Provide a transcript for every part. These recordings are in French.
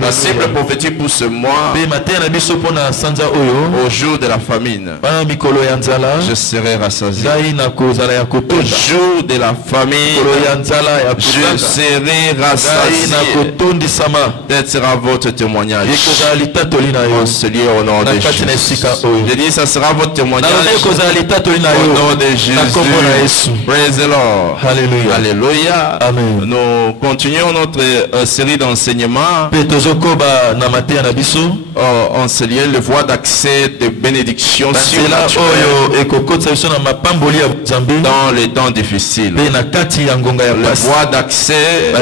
La cible prophétique pour ce mois, au jour de la famine, je serai rassasié. Au jour de la famine, je serai rassasié. Peut-être sera votre témoignage. En ce lieu, au nom de Jésus. Je dis, ça sera votre témoignage. Au nom de Jésus. Praise the Lord. Alléluia. Alléluia. Amen. Nous continuons notre série d'enseignements. Enseigner le voie d'accès de bénédiction surnaturelle dans les temps difficiles. Le voie d'accès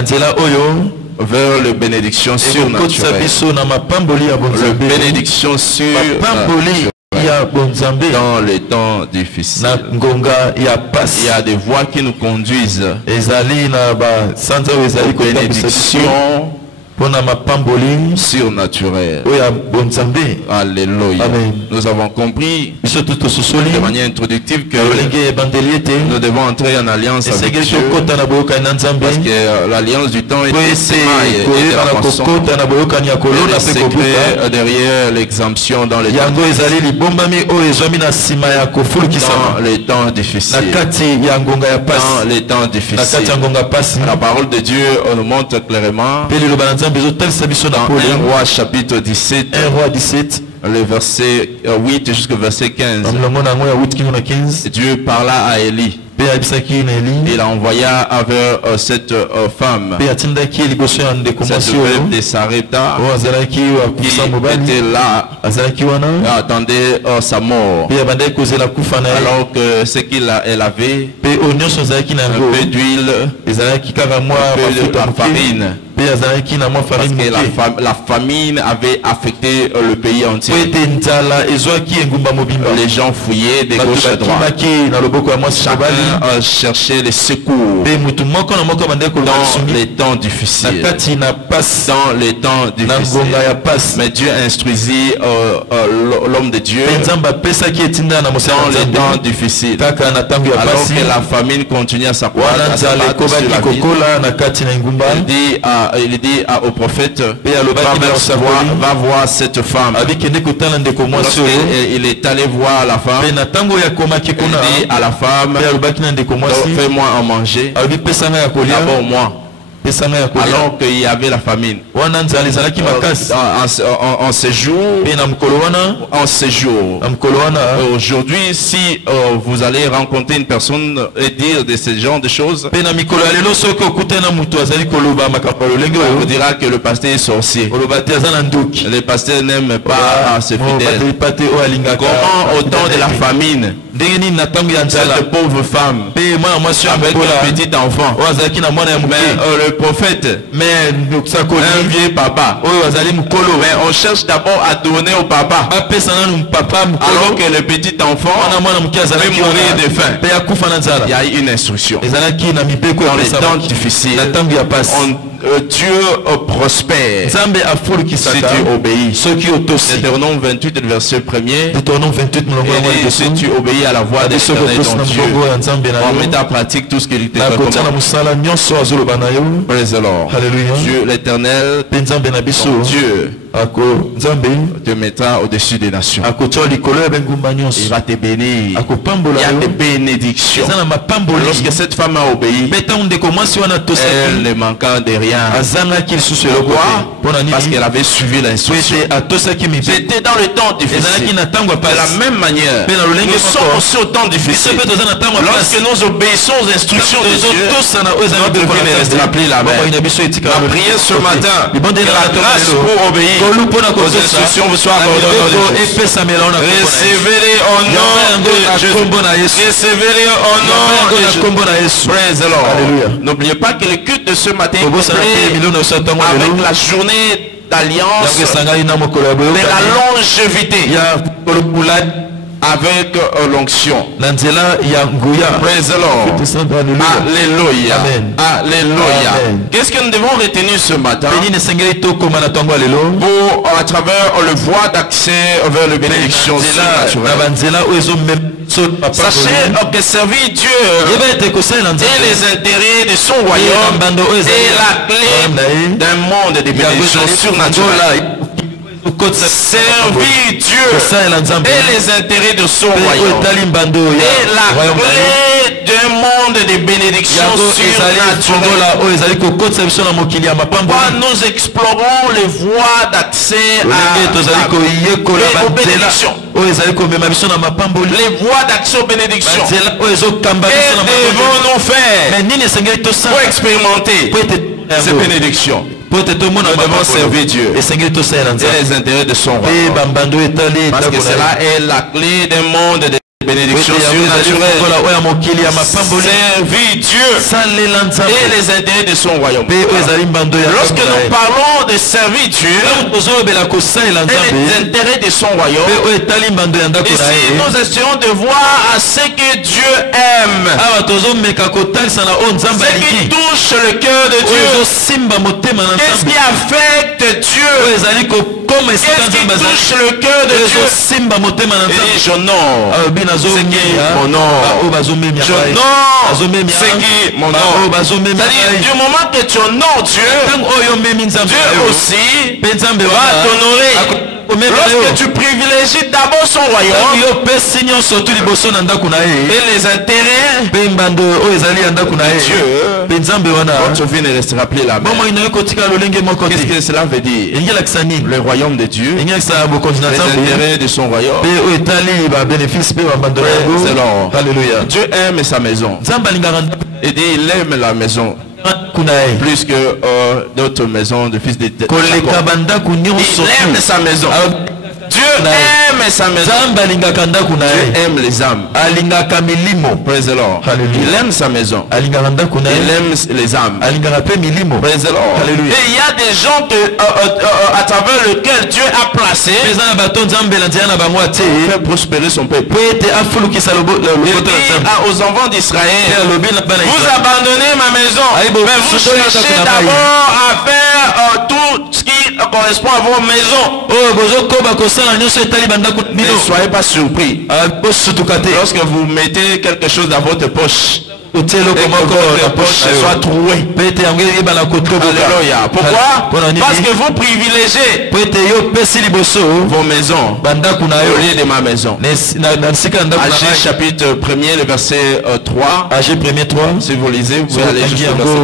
vers les bénédictions surnaturelles. Le bénédiction surnaturelle. Dans les temps difficiles, il y a des voies qui nous conduisent aux bénédictions surnaturelles. Alléluia. Nous avons compris de manière introductive que nous devons entrer en alliance avec Dieu, parce que l'alliance du temps est le secret derrière l'exemption dans les temps difficiles. Dans les temps difficiles. La parole de Dieu nous montre clairement dans 1 Roi chapitre 17, le verset 8 jusqu'au verset 15. Dieu parla à Élie. Il envoya vers cette femme, cette veuve de Sarepta, qui était là, attendait sa mort, alors que ce qu'il avait, un peu d'huile, un peu de farine. Parce que la famine avait affecté le pays entier. Les gens fouillaient de gauche à droite. Chacun cherchait les secours dans les temps difficiles. Dans les temps difficiles. Mais Dieu instruisit l'homme de Dieu dans les temps difficiles. Alors que la famine continue à s'accroître, il dit au prophète, va voir cette femme. Il est allé voir la femme. Il dit à la femme, fais-moi en manger, d'abord moi. Alors qu'il y avait la famine. En séjour, aujourd'hui, si vous allez rencontrer une personne et dire de ce genre de choses, on vous dira que le pasteur est sorcier. Le pasteur n'aime pas ses fidèles. Comment au temps de la famine, cette pauvre femme avec un petit enfant, mais le prophète, un vieux papa, mais on cherche d'abord à donner au papa, alors que le petit enfant va mourir de faim. Il y a une instruction. Dans les temps difficiles, Dieu prospère si tu obéis. Deutéronome 28, verset 1er. Si tu obéis à la voix de l'Éternel ton Dieu, en mettant en pratique tout ce qu'il te recommande. Praise the Lord. Dieu l'Éternel, ton Dieu, te mettra au-dessus des nations. Il va te bénir. Il y a des bénédictions. Lorsque cette femme a obéi, elle ne manqua de rien. Pourquoi? Parce qu'elle avait suivi l'instruction. C'était dans le temps difficile. De la même manière, nous sommes aussi au temps difficile. Lorsque nous obéissons aux instructions de Dieu, notre vie ne restera plus la même. La prière ce matin, que la grâce pour obéir aux instructions vous soit accordée. Recevez-les au nom de Jésus. Recevez-les au nom de Jésus. Praise the Lord. N'oubliez pas que le culte de ce matin avec la journée d'alliance de la longévité avec l'onction. Praise the Lord. Alléluia. Alléluia. Qu'est-ce que nous devons retenir ce matin pour, à travers le voie d'accès vers le bénédiction surnaturelle? Sachez que servir Dieu et les intérêts de son royaume est la clé d'un monde de bénédictions surnaturelles. Servir Dieu et les intérêts de son royaume et la clé d'un monde de bénédictions surnaturelles. Pourquoi nous explorons les voies d'accès aux bénédictions? Les voies d'accès aux bénédictions. Que devons-nous faire pour expérimenter ces bénédictions? Nous devons servir Dieu et les intérêts de son royaume. Parce que cela est la clé d'un monde de bénédictions surnaturelles. Servir Dieu et les intérêts de son royaume. Lorsque nous parlons de servir Dieu et les intérêts de son royaume, ici nous essayons de voir à ce que Dieu aime, ce qui touche le cœur de Dieu. Qu'est-ce qui affecte Dieu? Qu'est-ce qui touche le cœur de Dieu? Il dit, j'honore ce qui est mon nom. J'honore ce qui est mon nom. C'est-à-dire, du moment que tu honores Dieu, Dieu aussi va t'honorer. Lorsque tu privilégies d'abord son royaume et les intérêts de Dieu, votre vie ne restera plus la même. Qu'est-ce que cela veut dire? Le royaume de Dieu, les intérêts de son royaume. Alléluia. Dieu aime sa maison. Il dit il aime la maison plus que d'autres maisons de fils de Jacob. Il aime sa maison. Dieu aime sa maison. Dieu aime les âmes. Praise the Lord. Il aime sa maison. Il aime les âmes. Praise the Lord. Et il y a des gens à travers lesquels Dieu a placé pour faire prospérer son peuple. Il dit aux enfants d'Israël, vous abandonnez ma maison, mais vous cherchez d'abord à faire tout ce qui correspond à vos maisons. Ne soyez pas surpris lorsque vous mettez quelque chose dans votre poche et que votre poche soit trouée. Alléluia. Pourquoi? Parce que vous privilégiez vos maisons au lieu de ma maison. Agé chapitre 1er, le verset 3. Si vous lisez, vous allez jusqu'au verset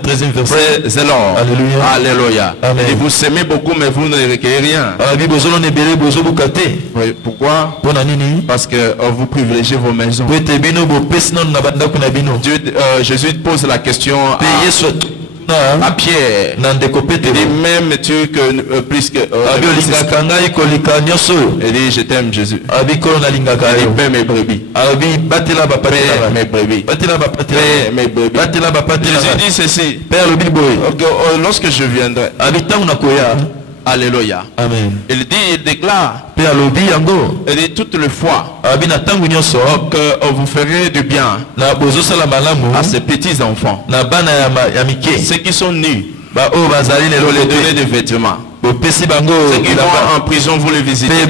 13. Praise the Lord. Alléluia. Et vous semez beaucoup, mais vous ne recueillez rien. Pourquoi? Parce que vous privilégiez vos maisons. Jésus pose la question à Pierre. Il dit même tu que plus que il dit je t'aime Jésus. Il dit paie mes brebis. Mes brebis. Jésus dit ceci. Lorsque je viendrai. Alléluia. Amen. Il déclare. Il dit toutes les fois que vous ferez du bien à ces petits enfants, ceux qui sont nus, vous les donnez des vêtements. Ceux qui vont en prison, vous les visitez.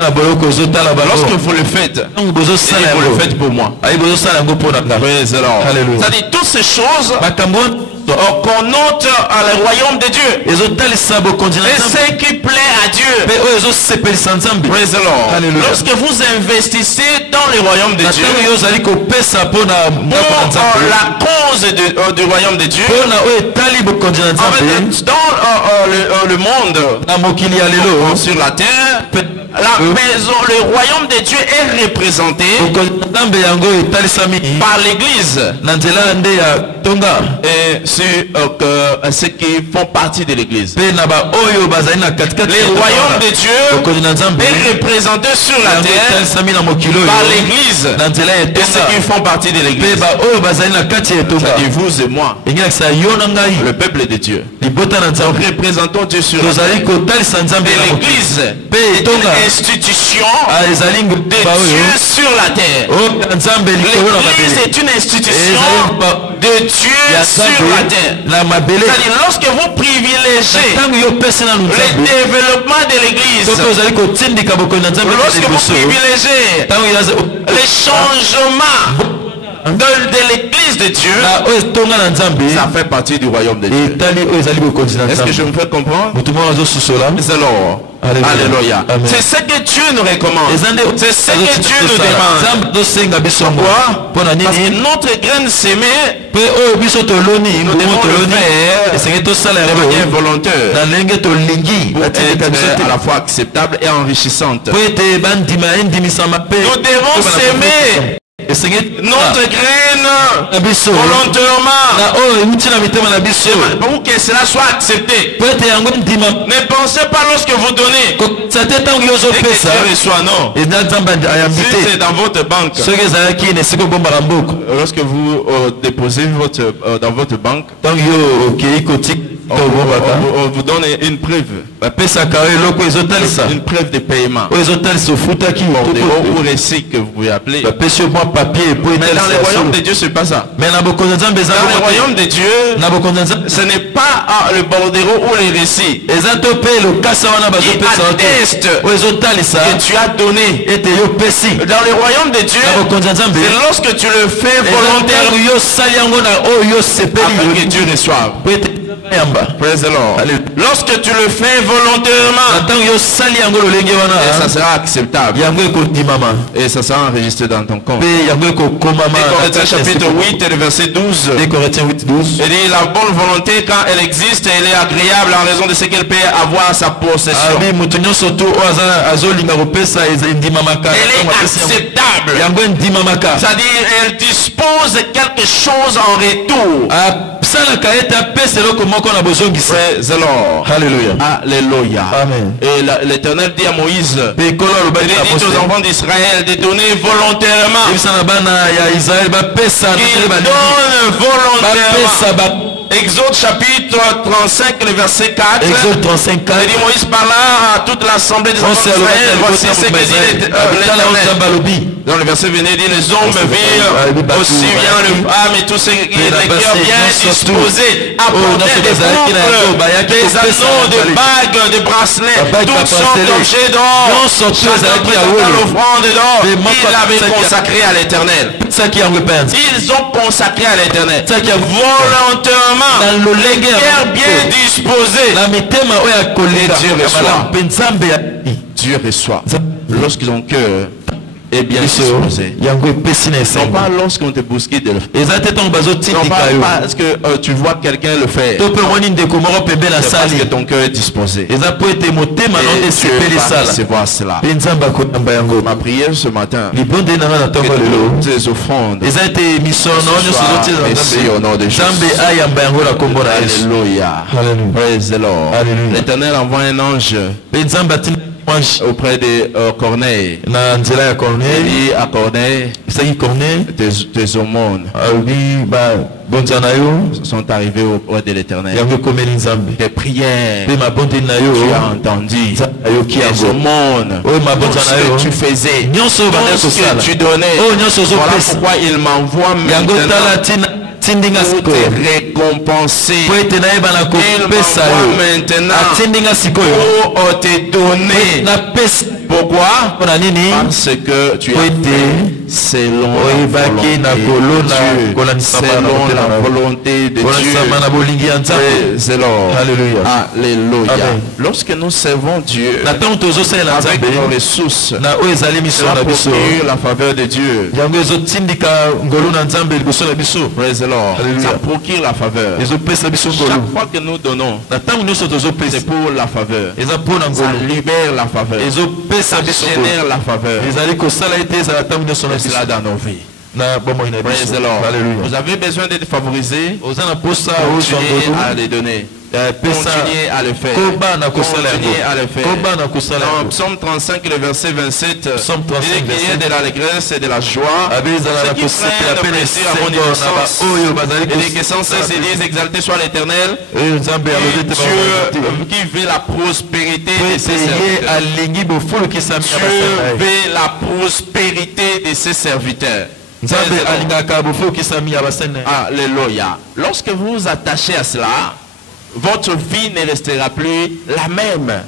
Lorsque vous le faites, vous le faites pour moi. C'est-à-dire toutes ces choses qu'on note à le royaume de Dieu. Et ce qui plaît à Dieu. Praise the Lord. Lorsque vous investissez dans le royaume de Dieu, pour la cause du royaume de Dieu, en fait, dans le monde, sur la terre, la maison, le royaume de Dieu est représenté par l'église et sur ceux qui font partie de l'église. Le royaume de Dieu est représenté sur la terre par l'église et ceux qui font partie de l'église. C'est-à-dire vous et moi, le peuple de Dieu. Nous représentons Dieu sur la terre. Et l'église institution de Dieu sur la terre. L'église est une institution de Dieu sur la terre. C'est-à-dire, lorsque vous privilégiez le développement de l'église, lorsque vous privilégiez les changements de l'église de Dieu, ça fait partie du royaume de Dieu. Est-ce que je me fais comprendre? Alléluia. C'est ce que Dieu nous recommande. C'est ce que Dieu nous demande. Pourquoi? Parce que notre graine sémée, nous devons le faire de manière volontaire pour être à la fois acceptable et enrichissante. Nous devons s'aimer notre graine volontairement pour que cela soit accepté. Ne pensez pas lorsque vous donnez et que Dieu reçoit, non. Si c'est dans votre banque, lorsque vous déposez dans votre banque, on vous donne une preuve. Une preuve de paiement. Ou récit que vous pouvez appeler. Mais dans le royaume de Dieu, c'est pas ça. Dans le royaume de Dieu, ce n'est pas le bordereau ou les récits qui attestent que tu as donné. Dans le royaume de Dieu, c'est lorsque tu le fais volontairement afin que Dieu reçoive. Praise the Lord. Lorsque tu le fais volontairement, et ça sera acceptable, et ça sera enregistré dans ton compte. Corinthiens chapitre 8 et le verset 12. Il dit la bonne volonté, quand elle existe, elle est agréable en raison de ce qu'elle peut avoir à sa possession. Elle est acceptable. C'est-à-dire elle dispose de quelque chose en retour. Praise the Lord. Alléluia. Alléluia. Amen. Et l'Éternel dit à Moïse, il dit aux enfants d'Israël de donner volontairement. Ils donnent volontairement. Exode chapitre 35, le verset 4. Exode 35, 4. Il dit Moïse parla à toute l'assemblée des enfants d'Israël. Voici ce que dit l'Éternel. Dans le verset venu, il dit les hommes virent aussi bien le femme et tous ceux qui les cœurs bien disposés apporter des boucles, des anneaux, des bagues, des bracelets, toutes sortes d'objets d'or, chacun présentant l'offrande d'or qu'il avait consacré à l'Éternel. Ils ont consacré à l'Éternel volontairement, bien disposé. Dieu reçoit lorsqu'ils ont cœur et bien disposé. Non pas lorsqu'on te bouscule de le faire. Non pas parce que tu vois quelqu'un le faire. C'est parce que ton cœur est disposé. Et tu vas recevoir cela. Ma prière ce matin, que toutes les offrandes soient merci au nom de Jésus. Alléluia. Praise the Lord. L'Éternel envoie un ange auprès de Corneille. Il dit à Corneille, tes aumônes sont arrivés auprès de l'Éternel. Tes prières, tu as entendu. Tes aumônes, tout ce que tu faisais, tout ce que tu donnais. Voilà pourquoi il m'envoie maintenant pour te récompenser. Il m'envoie maintenant pour te donner. Pourquoi? Parce que tu as fait selon la volonté de Dieu. Alléluia. Alléluia. Lorsque nous servons Dieu avec nos ressources, ça procure la faveur de Dieu. Praise the Lord. Ça procure la faveur. Chaque fois que nous donnons, c'est pour la faveur. Ça libère la faveur. Ça génère la faveur. C'est cela dans nos vies. Praise the Lord. Vous avez besoin d'être favorisé. Continuez à les donner. Continuez à le faire. Continuez à le faire. Dans Psaume 35, le verset 27, il dit qu'il y a de l'allégresse et de la joie. Ceux qui prennent le plaisir à mon innocence. Il dit que sans cesse ils disent exalté soit l'Éternel. Dieu qui veut la prospérité de ses serviteurs. Dieu veut la prospérité de ses serviteurs. Alléluia. Lorsque vous vous attachez à cela, votre vie ne restera plus la même.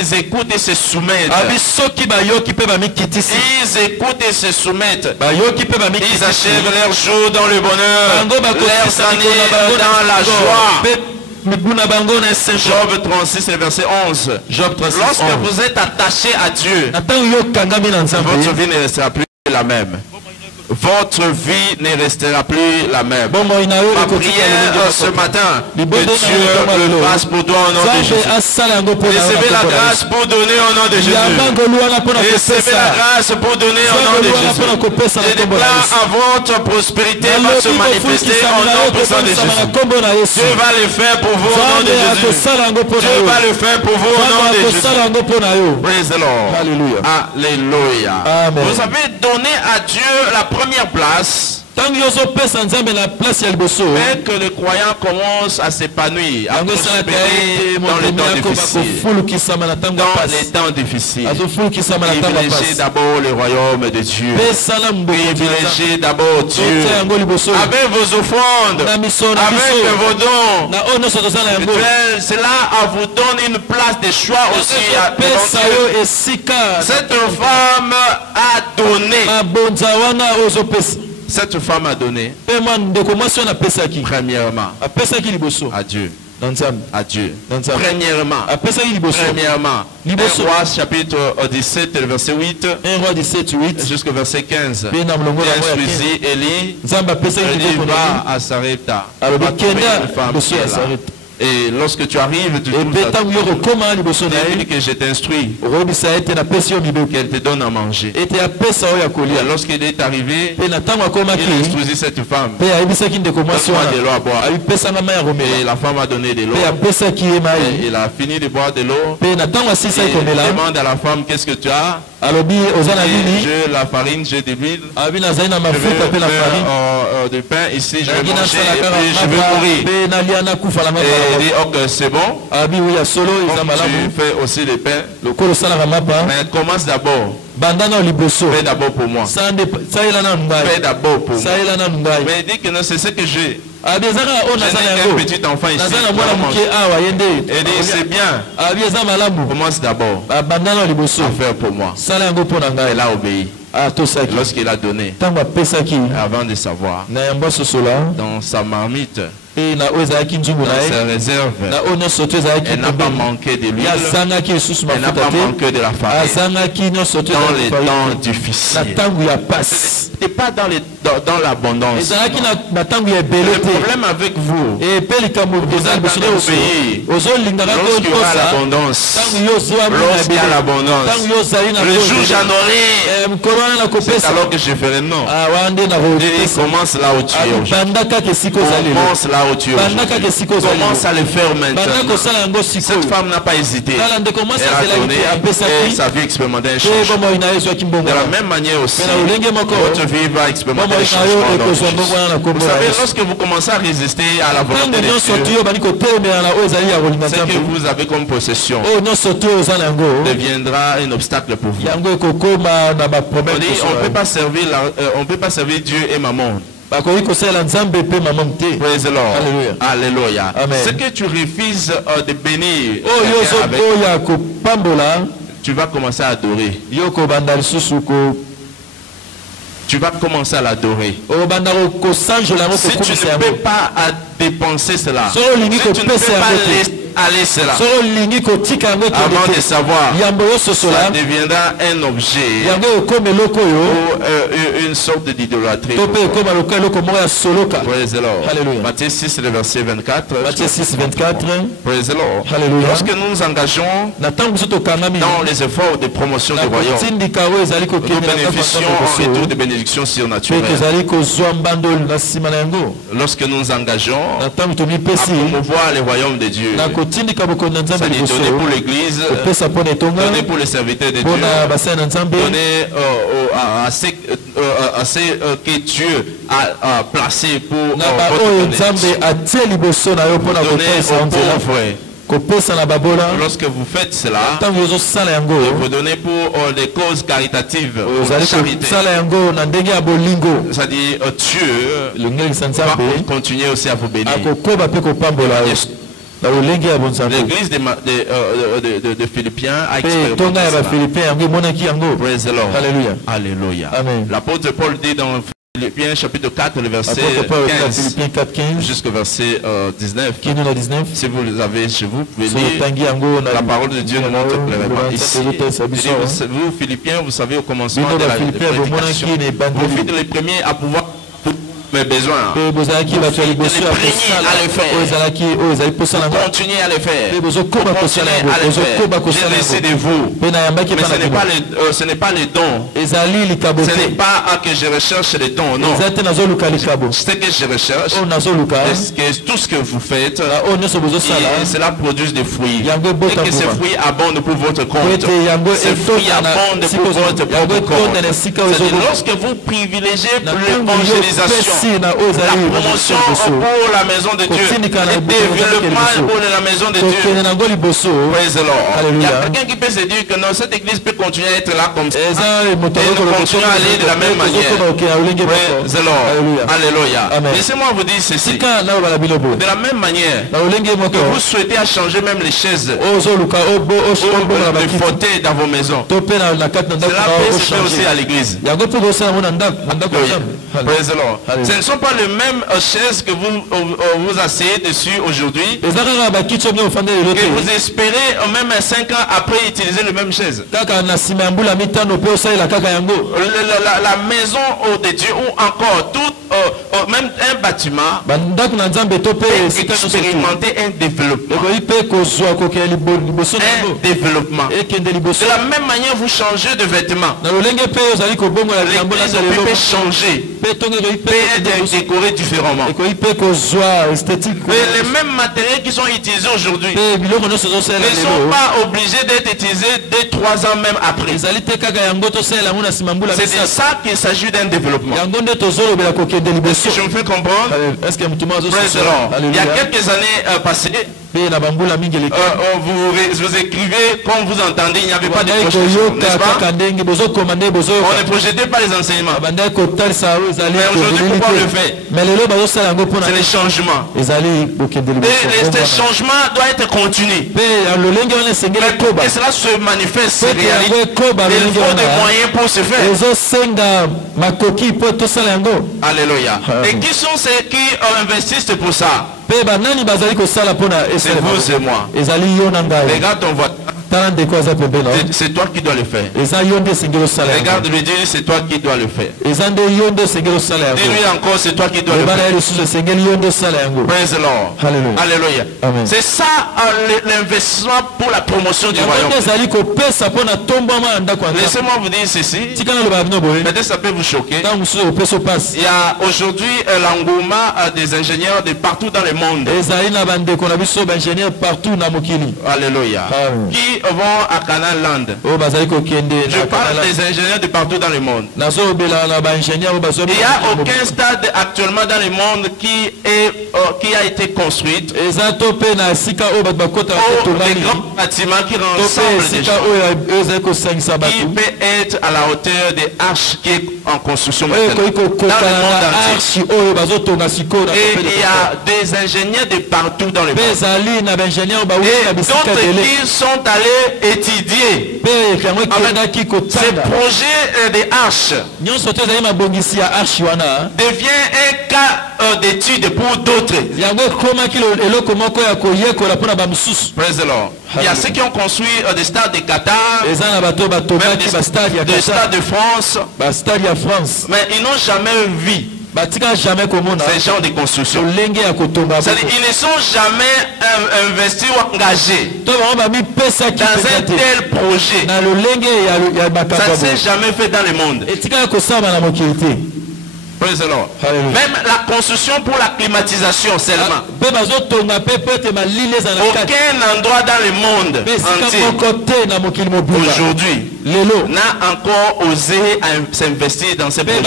Ils écoutent et se soumettent. Ils écoutent et se soumettent. Ils achèvent leur jour dans le bonheur, leurs années dans la joie. Job 36, verset 11. Lorsque vous êtes attaché à Dieu, votre vie ne restera plus la même. Votre vie ne restera plus la même. Ma prière ce matin, que Dieu le fasse pour toi au nom de Jésus. Recevez la grâce pour donner au nom de Jésus. Recevez la grâce pour donner au nom de Jésus. Je déclare à votre prospérité va se manifester au nom puissant de Jésus. Dieu va le faire pour vous au nom de Jésus. Dieu va le faire pour vous au nom de Jésus. Praise the Lord. Alléluia. Vous avez donné à Dieu la première place. Mais que le croyant commence à s'épanouir, à prospérer dans les temps difficiles. Dans les temps difficiles. Privilégiez d'abord le royaume de Dieu. Privilégiez d'abord Dieu. Avec vos offrandes, avec vos dons. Cela vous donne une place de choix aussi. Cette femme a donné. Cette femme a donné premièrement à Dieu. À Dieu. Premièrement. 1 Roi chapitre 17, verset 8 jusqu'au verset 15. Il instruisit Élie. Il va à Sarepta. Et lorsque tu arrives, tu trouves que je t'instruis, qu'elle te donne à manger. Et lorsqu'il est arrivé, il instruisit cette femme. Donne-moi de l'eau à boire. Et la femme a donné de l'eau. Il a fini de boire de l'eau. Il demande à la femme, qu'est-ce que tu as? J'ai la farine, j'ai de l'huile. Je veux faire du pain ici, je vais manger et puis je vais mourir. Il dit, ok, c'est bon. Tu fais aussi le pain. Mais commence d'abord. Fais d'abord pour moi. Fais d'abord pour moi. Mais il dit que non, c'est ce que j'ai. J'ai un petit enfant ici. Il dit, c'est bien. Commence d'abord à faire pour moi. Elle a obéi. Lorsqu'il a donné, avant de savoir, dans sa marmite, dans ses réserves, elle n'a pas manqué de l'huile, elle n'a pas manqué de la farine. Dans les temps difficiles, et pas dans l'abondance. Le problème avec vous, vous attendez obéir lorsqu'il y aura l'abondance. Lorsqu'il y a l'abondance, le jour j'en aurai, c'est alors que je ferai non. Commence là où tu es aujourd'hui. Commence là où tu es aujourd'hui. Commence à le faire maintenant. Cette femme n'a pas hésité. Elle a donné et sa vie expérimentait un changement. De la même manière aussi, votre vie va expérimenter un changement. Vous savez, lorsque vous commencez à résister à la volonté de Dieu, ce que vous avez comme possession deviendra un obstacle pour vous. On dit, on peut pas servir Dieu et maman. Praise the Lord. Alléluia. Ce que tu refuses de bénir, tu vas commencer à adorer. Tu vas commencer à l'adorer. Si tu ne peux pas dépenser cela, si tu ne peux pas aller cela. Avant de savoir, ça deviendra un objet ou une sorte d'idolâtrie. Praise the Lord. Matthieu 6, le verset 24. Matthieu 6, 24. Praise the Lord. Hallelujah. Lorsque nous nous engageons dans les efforts de promotion du royaume, nous bénéficions en retour de bénédictions surnaturelles. Lorsque nous nous engageons à promouvoir le royaume de Dieu, ça dit donner pour l'église, donner pour les serviteurs de Dieu, donner à ceux que Dieu a placé pour donner aux pauvres. Lorsque vous faites cela, vous donnez pour des causes caritatives, pour la charité. C'est-à-dire Dieu va continuer aussi à vous bénir. L'église de Philippiens a expérimenté cela. Praise the Lord. Alléluia. L'apôtre Paul dit dans Philippiens chapitre 4, le verset 15 jusqu'au verset 19. Si vous les avez chez vous, vous pouvez lire. La parole de Dieu nous montre clairement ici. Vous Philippiens, vous savez au commencement de la prédication, vous faites les premiers à pouvoir mes besoins. Continuez à les faire. J'ai laissé de vous. Mais ce n'est pas les dons. Ce n'est pas que je recherche les dons. Non. Ce que je recherche, c'est que tout ce que vous faites, cela produit des fruits. Et que ces fruits abondent pour votre compte. Ces fruits abondent pour votre propre compte. Lorsque vous privilégiez l'évangélisation, la promotion pour la maison de Dieu, le développement pour la maison de Dieu. Praise the Lord. Il y a quelqu'un qui peut se dire que non, cette église peut continuer à être là comme ça et nous continuer à aller de la même manière. Praise the Lord. Alléluia. Laissez-moi vous dire ceci. De la même manière que vous souhaitez à changer même les chaises ou les fauteuils dans vos maisons, cela peut se faire aussi à l'église. Praise the Lord. Ce ne sont pas les mêmes chaises que vous asseyez dessus aujourd'hui, que vous espérez même 5 ans après utiliser les mêmes chaises. La maison de Dieu ou encore tout, même un bâtiment peut expérimenter un développement. De la même manière, vous changez de vêtements. L'église peut changer, peut être décorée différemment. Mais les mêmes matériels qui sont utilisés aujourd'hui ne sont pas obligés d'être utilisés 2-3 ans même après. C'est de ça qu'il s'agit d'un développement. Est-ce que je me fais comprendre? Il y a quelques années passées, vous écrivez comme vous entendez, il n'y avait pas de projection, n'est-ce pas? On ne projetait pas les enseignements. Mais aujourd'hui, pourquoi on le fait? C'est les changements. Et ces changements doivent être continus. Et cela se manifeste, il faut des moyens pour se faire. Alléluia. Et qui sont ceux qui investissent pour ça? C'est vous et moi. Regarde ton vote. C'est toi qui dois le faire. Regarde lui dire, c'est toi qui dois le faire. Dis-lui encore, c'est toi qui dois le faire. Praise the Lord. Alléluia. C'est ça l'investissement pour la promotion du royaume. Laissez-moi vous dire ceci. Peut-être ça peut vous choquer. Il y a aujourd'hui l'engouement des ingénieurs de partout dans le monde. Alléluia. Qui vont à Canaan Land. Je parle des ingénieurs de partout dans le monde. Il n'y a aucun stade actuellement dans le monde qui a été construit. Des grands bâtiments qui rassemblent des gens, qui peut être à la hauteur des arches qui est en construction maintenant dans le monde entier. Et il y a des ingénieurs de partout dans le monde. Et d'autres qui sont allés aller étudier ces projets des arches devient un cas d'étude pour d'autres. Praise the Lord. Il y a ceux qui ont construit des stades de Qatar, même des stades de France, mais ils n'ont jamais vu ces genres de construction. Ils ne sont jamais investis ou engagés dans un tel projet. Ça ne s'est jamais fait dans le monde. Praise the Lord. Même la construction pour la climatisation seulement. Aucun endroit dans le monde entier aujourd'hui n'a encore osé s'investir dans ces projets.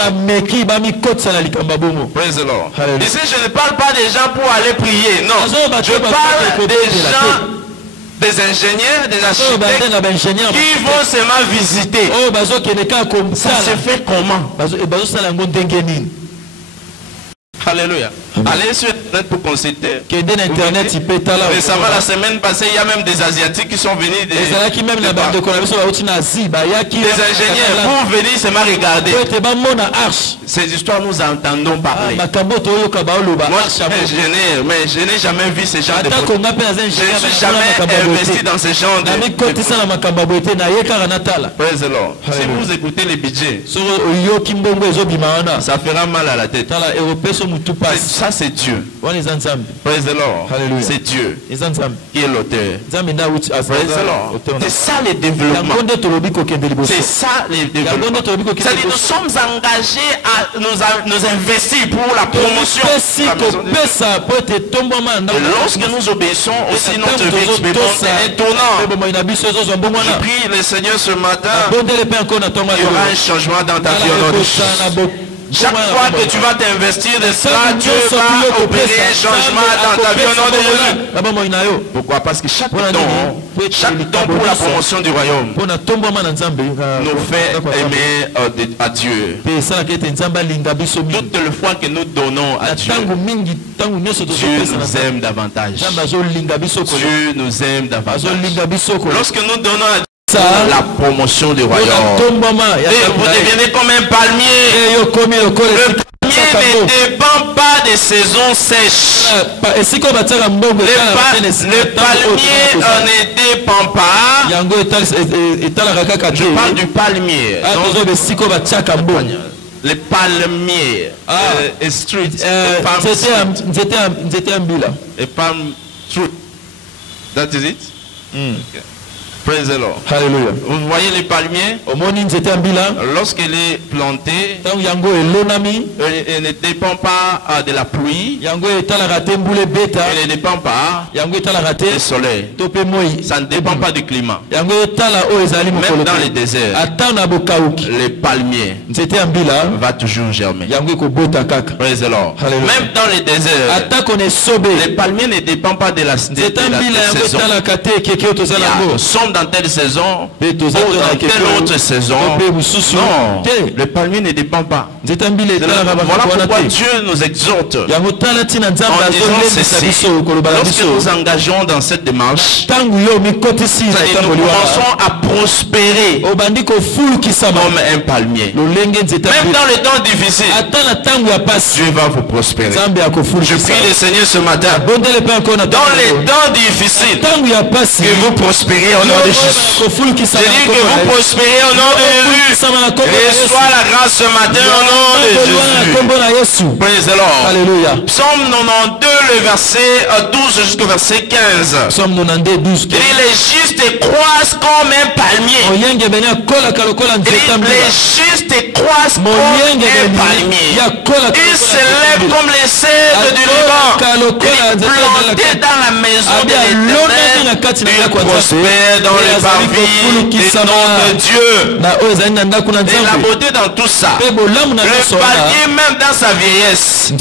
Praise the Lord. Ici, je ne parle pas des gens pour aller prier. Non. Je parle des gens, des ingénieurs, des architectes qui vont seulement visiter. Ça se fait comment? Alléluia. Allez sur Internet pour consulter. Récemment, la semaine passée, il y a même des Asiatiques qui sont venus. Des ingénieurs, vous venez seulement regarder. Ces histoires, nous entendons parler. Moi, ingénieur, mais je n'ai jamais vu ce genre de choses. Je ne suis jamais investi dans ce genre de... Praise the Lord. Si vous écoutez les budgets, ça fera mal à la tête. Ça c'est Dieu. Praise the Lord. C'est Dieu qui est l'auteur. Praise the Lord. C'est ça le développement. C'est ça le développement. C'est-à-dire nous sommes engagés à nous investir pour la promotion. Lorsque nous obéissons aussi, notre vie est étonnant. Je prie le Seigneur ce matin. Il y aura un changement dans ta vie au nom de Jésus. Chaque fois que tu vas t'investir de cela, Dieu va opérer un changement dans ta vie au nom de Jésus. Pourquoi? Parce que chaque don pour la promotion du royaume nous fait aimer à Dieu. Toutes les fois que nous donnons à Dieu, Dieu nous aime davantage. Dieu nous aime davantage. Lorsque nous donnons à Dieu, la promotion du royaume, et vous devenez comme un palmier. Le palmier ne dépend pas des saisons sèches. Le palmier ne dépend pas. Je parle du palmier. Le palmier. Street. Et palm fruit. That is it? Okay. Praise the Lord. Hallelujah. Vous voyez les palmiers? Lorsqu'il est planté, il ne dépend pas de la pluie. Il ne dépend pas du soleil. Ça ne dépend pas du climat. Même dans les déserts, les palmiers va toujours germer. Praise the Lord. Même dans les déserts, les palmiers ne dépendent pas de la saison. Dans telle saison ou dans telle autre saison. Non, le palmier ne dépend pas. Voilà pourquoi Dieu nous exhorte en disant ceci. Lorsque nous engageons dans cette démarche, nous commençons à prospérer comme un palmier. Même dans les temps difficiles, Dieu va vous prospérer. Je prie le Seigneur ce matin, dans les temps difficiles, que vous prospérez au nom de Jésus. Je dis que vous prospérez au nom de Jésus. Reçois la grâce ce matin au nom de Jésus. Praise the Lord. Alléluia. Psaume 92, le verset 12 jusqu'au verset 15. Psaume 92, 12. Les justes croissent comme un palmier. Les justes croissent comme un palmier. Ils se lèvent comme les cèdres du Liban. Plantés dans la maison de l'Éternel. Ils prospèrent dans les parvis du nom de Dieu. Et la beauté dans tout ça. Le palmier même dans sa vieillesse, il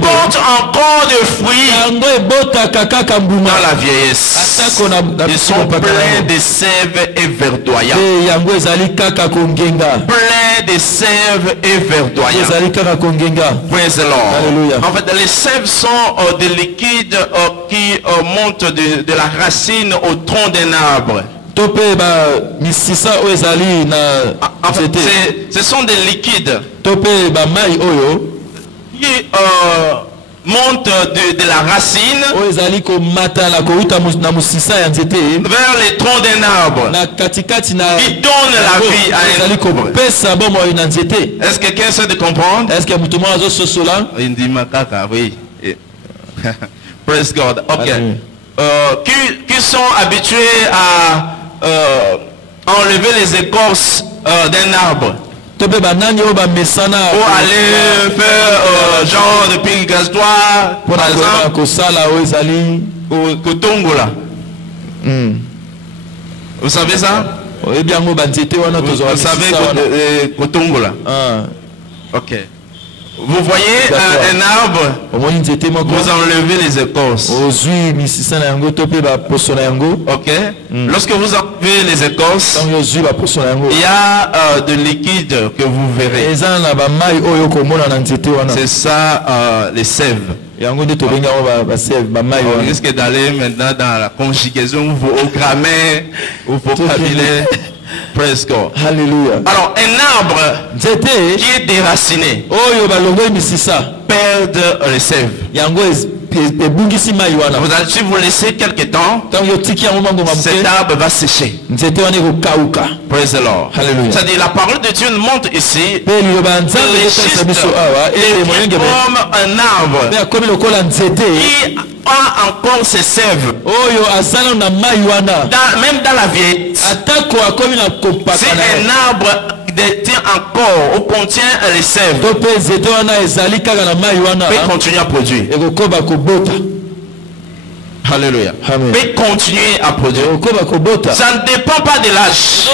porte encore des fruits dans la vieillesse. Ils sont pleins de sève et verdoyants. Pleins de sève et verdoyants. Praise the Lord. En fait, les sèves sont des liquides qui qui monte de la racine au tronc d'un arbre. Ce sont des liquides qui montent de la racine vers les troncs d'un arbre qui donne la vie à un arbre. Est-ce que quelqu'un sait de comprendre? Il dit Makaka, oui. Praise God. Ok. Qui sont habitués à enlever les écorces d'un arbre pour aller faire genre de purgatoire, par exemple, au Kotongola. Vous savez ça? Vous savez Kotongola. Ok. Vous voyez un arbre, vous enlevez les écorces. Ok. Lorsque vous enlevez les écorces, il y a de liquide que vous verrez. C'est ça, les sèves. On risque d'aller maintenant dans la conjugaison au grammaire, au vocabulaire. Praise God. Hallelujah. Alors, un arbre qui est déraciné perd les sèves. Si vous laissez quelque temps, cet arbre va sécher. Praise the Lord. C'est-à-dire, la parole de Dieu nous montre ici que les schistes est comme un arbre qui a encore ses sèves. Même dans la vieille, si un arbre détient encore ou contient les sèves, peut continuer à produire. Alléluia. Mais continuer à produire. Ça ne dépend pas de l'âge. Ça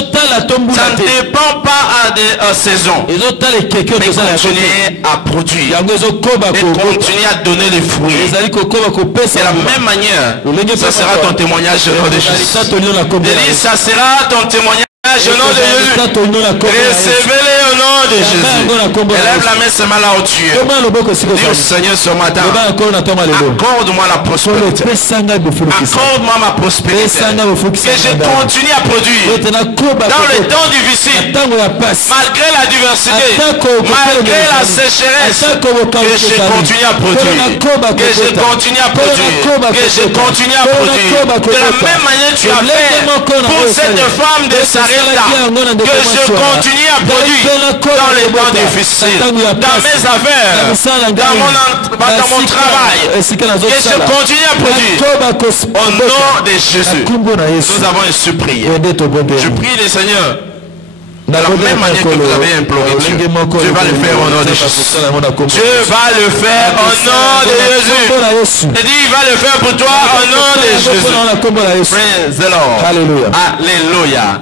ne dépend pas de saison. Mais continuer à produire. Et continuer à donner les fruits. De la même manière, ça sera ton témoignage au nom de Jésus. Ça sera ton témoignage au nom de Jésus. Recevez-les au nom de Jésus. Élève la main seulement là où tu es. Dis au Seigneur ce matin, accorde-moi la prospérité. Accorde-moi ma prospérité. Que je continue à produire dans les temps difficiles, malgré la diversité, malgré la sécheresse. Que je continue à produire. Que je continue à produire. Que je continue à produire. De la même manière tu as fait pour cette femme de Sarepta. Que je continue à produire dans les temps difficiles, dans mes affaires, dans mon travail. Que je continue à produire au nom de Jésus. Nous avons ainsi prié. Je prie le Seigneur. De la même manière que vous avez imploré Dieu, Dieu va le faire au nom de Jésus. Dieu va le faire au nom de Jésus. Et dit, il va le faire pour toi au nom de Jésus. Praise the Lord. Alléluia.